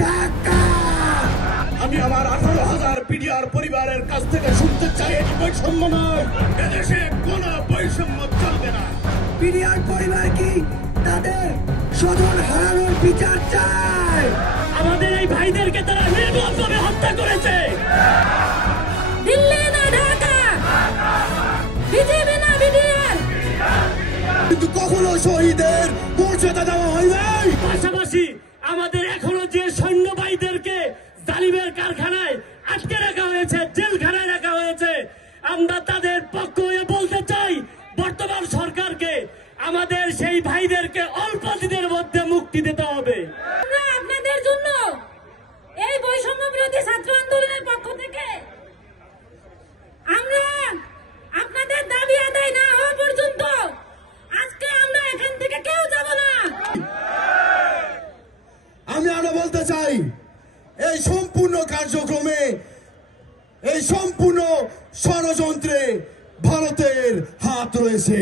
ঢাকা। আমি আমার 18,000 পিডিআর পরিবারের কাছ থেকে শুনতে চাই, এটি বৈষম্য নয়। এদেশে কোনো বৈষম্য চলবে না। পিডিআর পরিবার কি তাদের স্বজন হারানোর বিচার চায়? আমাদের এই ভাইদেরকে তারা নির্মমভাবে হত্যা করেছে। দিল্লি না ঢাকা, বিজেপি না বিডিআর। কিন্তু কখনো শহীদের মর্যাদা দেওয়া হয় নাই। পাশাপাশি আমাদের এখনো যে সৈন্য ভাইদেরকে জালিমের কারখানায় আটকে রাখা হয়েছে, জেলখানায় রাখা হয়েছে, আমরা তাদের পক্ষ হয়ে বলতে চাই বর্তমান সরকারকে আমাদের সেই ভাইদেরকে অল্প দিনের মধ্যে মুক্তি দিতে হবে। আমরা আপনাদের জন্য এই বৈষম্য বিরোধী ছাত্র আন্দোলনের পক্ষ থেকে আমরা আপনাদের দাবি আদায় না হওয়া পর্যন্ত আজকে আমরা এখান থেকে কেউ যাব না। আমি আরো বলতে চাই, এই সম্পূর্ণ কার্যক্রমে, এই সম্পূর্ণ ষড়যন্ত্রে ভারতের হাত রয়েছে।